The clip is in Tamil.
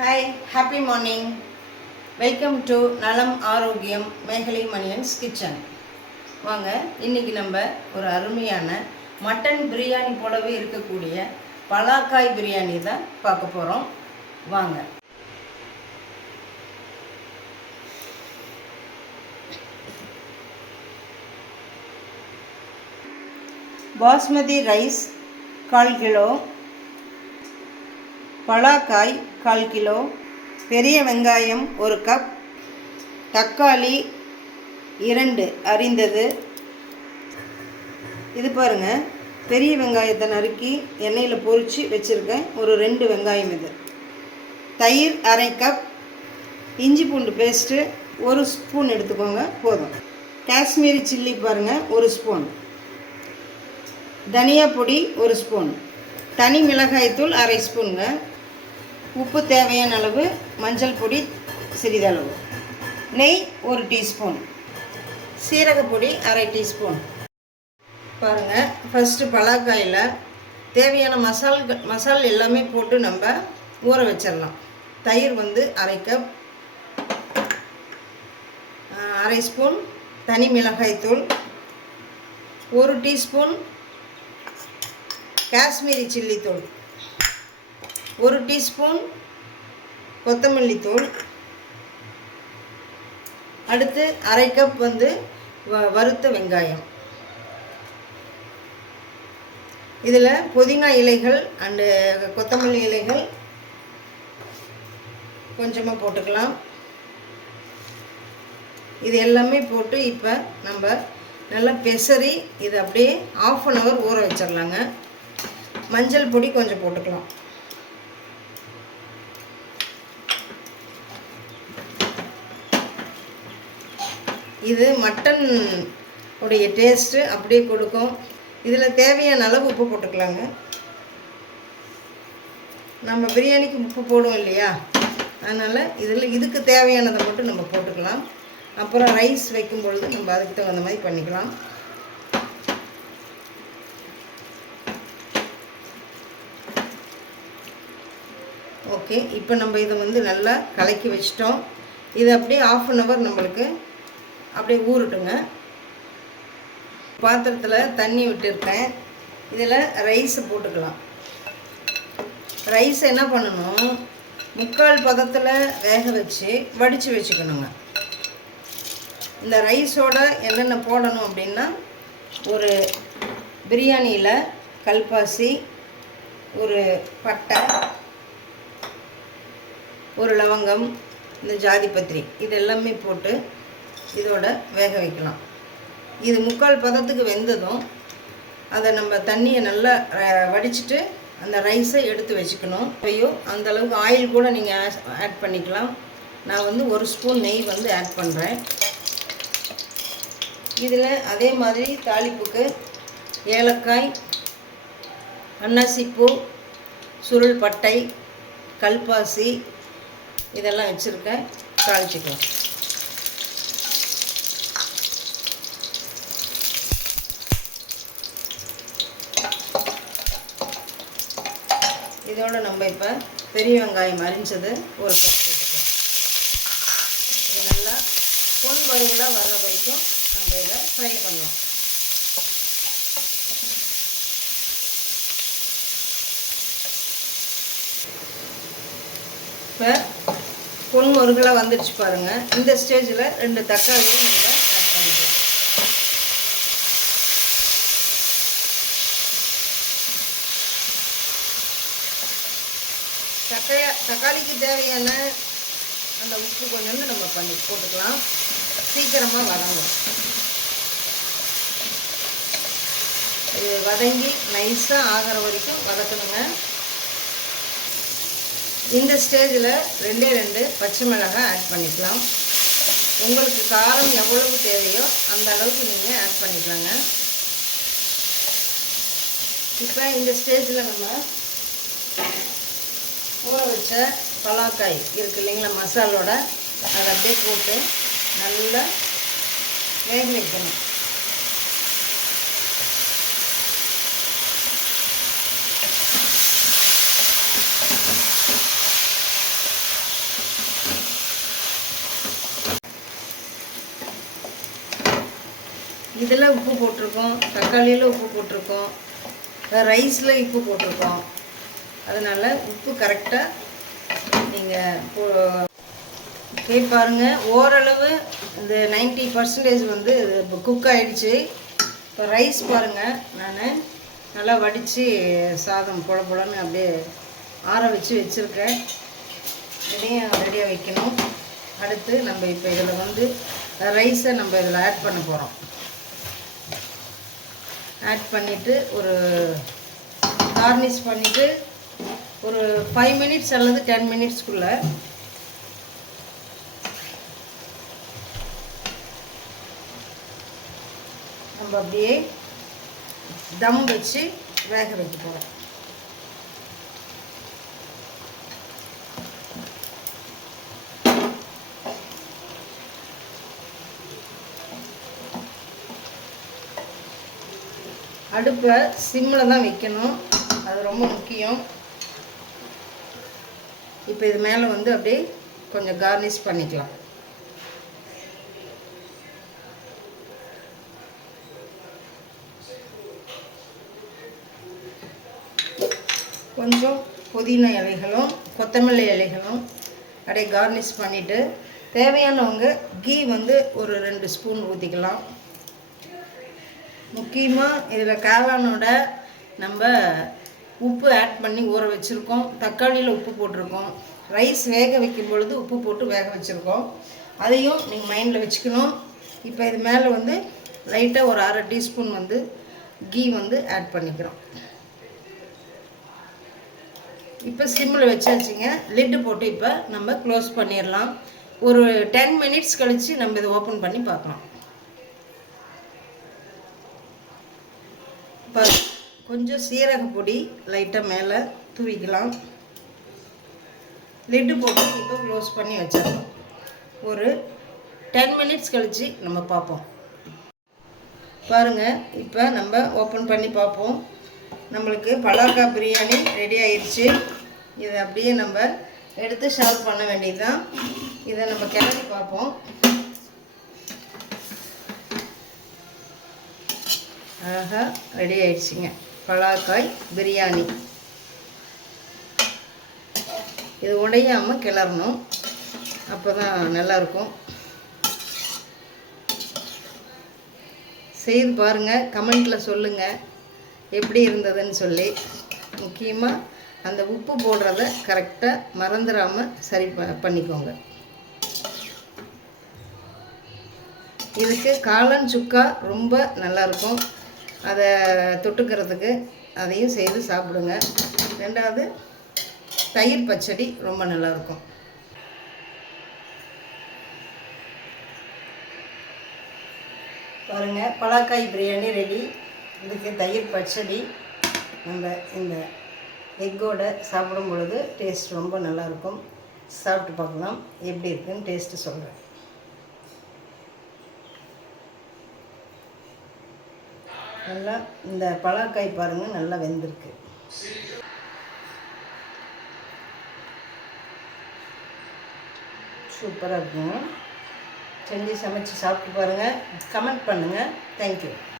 Hi, happy morning. Welcome to நலம் ஆரோக்கியம் மேகலை மணியன்ஸ் கிச்சன். வாங்க, இன்றைக்கி நம்ம ஒரு அருமையான மட்டன் பிரியாணி போலவே இருக்கக்கூடிய பலாக்காய் பிரியாணி தான் பார்க்க போகிறோம். வாங்க. பாஸ்மதி ரைஸ் 1/4 கிலோ, பலாக்காய் 1/4 கிலோ, பெரிய வெங்காயம் 1 கப், தக்காளி 2 அரிந்தது. இது பாருங்கள், பெரிய வெங்காயத்தை நறுக்கி எண்ணெயில் பொரித்து வச்சுருக்கேன். ஒரு 2 வெங்காயம். இது தயிர் 1/2 கப், இஞ்சி பூண்டு பேஸ்ட்டு 1 ஸ்பூன் எடுத்துக்கோங்க, போதும். காஷ்மீரி சில்லி பாருங்கள் 1 ஸ்பூன், தனியா பொடி 1 ஸ்பூன், தனி மிளகாய்த்தூள் 1/2 ஸ்பூனுங்க, உப்பு தேவையான அளவு, மஞ்சள் பொடி சிறிதளவு, நெய் 1 டீஸ்பூன், சீரகப்பொடி 1/2 டீஸ்பூன். பாருங்கள், ஃபஸ்ட்டு பலாக்காயில் தேவையான மசால் எல்லாமே போட்டு நம்ம ஊற வச்சிடலாம். தயிர் 1/2 கப், 1/2 ஸ்பூன் தனி மிளகாய்த்தூள், 1 டீஸ்பூன் காஷ்மீரி சில்லி தூள், 1 டீஸ்பூன் கொத்தமல்லி தூள், அடுத்து 1/2 கப் வறுத்த வெங்காயம். இதில் புதினா இலைகள் அண்டு கொத்தமல்லி இலைகள் கொஞ்சமாக போட்டுக்கலாம். இது எல்லாமே போட்டு இப்போ நம்ம நல்லா பெசரி இதை அப்படியே 1/2 hour ஊற வச்சிடலாங்க. மஞ்சள் பொடி கொஞ்சம் போட்டுக்கலாம். இது மட்டன் உடைய டேஸ்ட்டு அப்படியே கொடுக்கும். இதில் தேவையான அளவு உப்பு போட்டுக்கலாங்க. நம்ம பிரியாணிக்கு உப்பு போடுவோம் இல்லையா, அதனால் இதுக்கு தேவையானதை மட்டும் நம்ம போட்டுக்கலாம். அப்புறம் ரைஸ் வைக்கும் பொழுது நம்ம அதுக்கு தகுந்த மாதிரி பண்ணிக்கலாம். ஓகே, இப்போ நம்ம இதை நல்லா கலக்கி வச்சிட்டோம். இது அப்படியே 1/2 hour நம்மளுக்கு அப்படியே ஊறட்டுங்க. பாத்திரத்தில் தண்ணி விட்டுருக்கேன். இதில் ரைஸை போட்டுக்கலாம். ரைஸை என்ன பண்ணணும், 3/4 பதத்தில் வேக வச்சு வடித்து வச்சுக்கணுங்க. இந்த ரைஸோட என்னென்ன போடணும் அப்படின்னா, ஒரு பிரியாணியில் கல்பாசி, ஒரு பட்டை, ஒரு லவங்கம், இந்த ஜாதிபத்திரி, இது எல்லாமே போட்டு இதோட வேக வைக்கலாம். இது 3/4 பதத்துக்கு வெந்ததும் அதை நம்ம தண்ணியை நல்லா வடிச்சிட்டு அந்த ரைஸை எடுத்து வச்சுக்கணும். ஐயோ, அந்தளவுக்கு ஆயில் கூட நீங்கள் ஆட் பண்ணிக்கலாம். நான் 1 ஸ்பூன் நெய் ஆட் பண்ணுறேன். இதில் அதே மாதிரி தாளிப்புக்கு ஏலக்காய், அன்னாசிப்பூ, சுருள் பட்டை, கல்பாசி இதெல்லாம் வச்சுருக்கேன். தாளிச்சிக்கலாம். இதோடு நம்ம இப்போ பெரிய வெங்காயம் அரிஞ்சது 1 கப் போட்டுக்கலாம். இது நல்லா பொன் வறுவலாக வர்ற வரைக்கும் நம்ம இதை ஃப்ரை பண்ணலாம். இப்போ பொன் வறுவலாக வந்துடுச்சு பாருங்கள். இந்த ஸ்டேஜில் 2 தக்காளியும் இதில் ஆட் பண்ணிக்கலாம். தக்காளிக்கு தேவையான அந்த உப்பு கொஞ்சம் நம்ம போட்டுக்கலாம். சீக்கிரமாக வதங்கும். இது வதங்கி நைஸாக ஆகிற வரைக்கும் வதக்கணுங்க. இந்த ஸ்டேஜில் 2 பச்சை மிளகாய் ஆட் பண்ணிக்கலாம். உங்களுக்கு காரம் எவ்வளவு தேவையோ அந்த அளவுக்கு நீங்கள் ஆட் பண்ணிக்கலாங்க. இப்போ இந்த ஸ்டேஜில் நம்ம ஊற வச்ச பலாக்காய் இருக்குது இல்லைங்களா, மசாலோட, அதை அப்படியே போட்டு நல்லா வேக வைக்கணும். இதில் உப்பு போட்டிருக்கோம், தக்காளியில் உப்பு போட்டிருக்கோம், ரைஸில் உப்பு போட்டிருக்கோம். அதனால் உப்பு கரெக்டாக நீங்கள் பாருங்கள். ஓரளவு இந்த 90% வந்து இப்போ குக் ஆகிடுச்சு. இப்போ ரைஸ் பாருங்கள், நான் நல்லா வடித்து சாதம் புலன்னு அப்படியே ஆற வச்சுருக்கேன். இதையும் ரெடியாக வைக்கணும். அடுத்து நம்ம இப்போ இதில் வந்து ரைஸை நம்ம இதில் ஆட் பண்ண போகிறோம். ஆட் பண்ணிவிட்டு ஒரு கார்னிஷ் பண்ணிவிட்டு ஒரு 5 மினிட்ஸ் அல்லது 10 மினிட்ஸ்க்குள்ளே நம்ம அப்படியே தம் வச்சு வேக வைக்க போகிறோம். அடுப்பை சிம்மில் தான் வைக்கணும், அது ரொம்ப முக்கியம். இப்போ இது மேலே வந்து அப்படியே கொஞ்சம் கார்னிஷ் பண்ணிக்கலாம். கொஞ்சம் புதினா இலைகளும் கொத்தமல்லி இலைகளும் அப்படியே கார்னிஷ் பண்ணிவிட்டு தேவையானவங்க கீ வந்து ஒரு 2 ஸ்பூன் ஊற்றிக்கலாம். முக்கியமாக இதில் காளானோட நம்ம உப்பு ஆட் பண்ணி ஊற வச்சுருக்கோம், தக்காளியில் உப்பு போட்டிருக்கோம், ரைஸ் வேக வைக்கும் பொழுது உப்பு போட்டு வேக வச்சுருக்கோம். அதையும் நீங்கள் மைண்டில் வச்சுக்கணும். இப்போ இது மேலே வந்து லைட்டாக ஒரு 1/2 டீஸ்பூன் வந்து கீ வந்து ஆட் பண்ணிக்கிறோம். இப்போ சிம்மில் வச்சாச்சுங்க. லிட்டு போட்டு இப்போ நம்ம க்ளோஸ் பண்ணிடலாம். ஒரு 10 மினிட்ஸ் கழித்து நம்ம இதை ஓப்பன் பண்ணி பார்க்கலாம். இப்போ கொஞ்சம் சீரக பொடி லைட்டாக மேலே தூவிக்கலாம். லிட்டு போட்டு இப்போ க்ளோஸ் பண்ணி வச்சிடலாம். ஒரு 10 மினிட்ஸ் கழித்து நம்ம பார்ப்போம். பாருங்கள், இப்போ நம்ம ஓப்பன் பண்ணி பார்ப்போம். நம்மளுக்கு பலாக்கா பிரியாணி ரெடி ஆயிடுச்சு. இதை அப்படியே நம்ம எடுத்து சர்வ் பண்ண வேண்டியது தான். இதை நம்ம கிளறி பார்ப்போம். ஆஹா, ரெடி ஆயிடுச்சுங்க பலாக்காய் பிரியாணி. இது உடையாமல் கிளறணும், அப்போ தான் நல்லாயிருக்கும். செய்து பாருங்கள், கமெண்ட்டில் சொல்லுங்கள் எப்படி இருந்ததுன்னு சொல்லி. முக்கியமாக அந்த உப்பு போடுறத கரெக்டாக மறந்துடாமல் சரி பண்ணிக்கோங்க. இதுக்கு காளான் சுக்கா ரொம்ப நல்லாயிருக்கும், அதை தொட்டுக்கிறதுக்கு அதையும் செய்து சாப்பிடுங்க. ரெண்டாவது தயிர் பச்சடி ரொம்ப நல்லாயிருக்கும். பாருங்கள், பலாக்காய் பிரியாணி ரெடி. இதுக்கு தயிர் பச்சடி நம்ம இந்த எக்கோட சாப்பிடும் பொழுது டேஸ்ட் ரொம்ப நல்லாயிருக்கும். சாப்பிட்டு பார்க்கலாம் எப்படி இருக்குன்னு டேஸ்ட்டு சொல்கிறேன். நல்லா இந்த பலாக்காய் பாருங்கள், நல்லா வெந்திருக்கு. சூப்பராக இருக்குங்க. செஞ்சு சமைச்சு சாப்பிட்டு பாருங்கள், கமெண்ட் பண்ணுங்கள். தேங்க்யூ.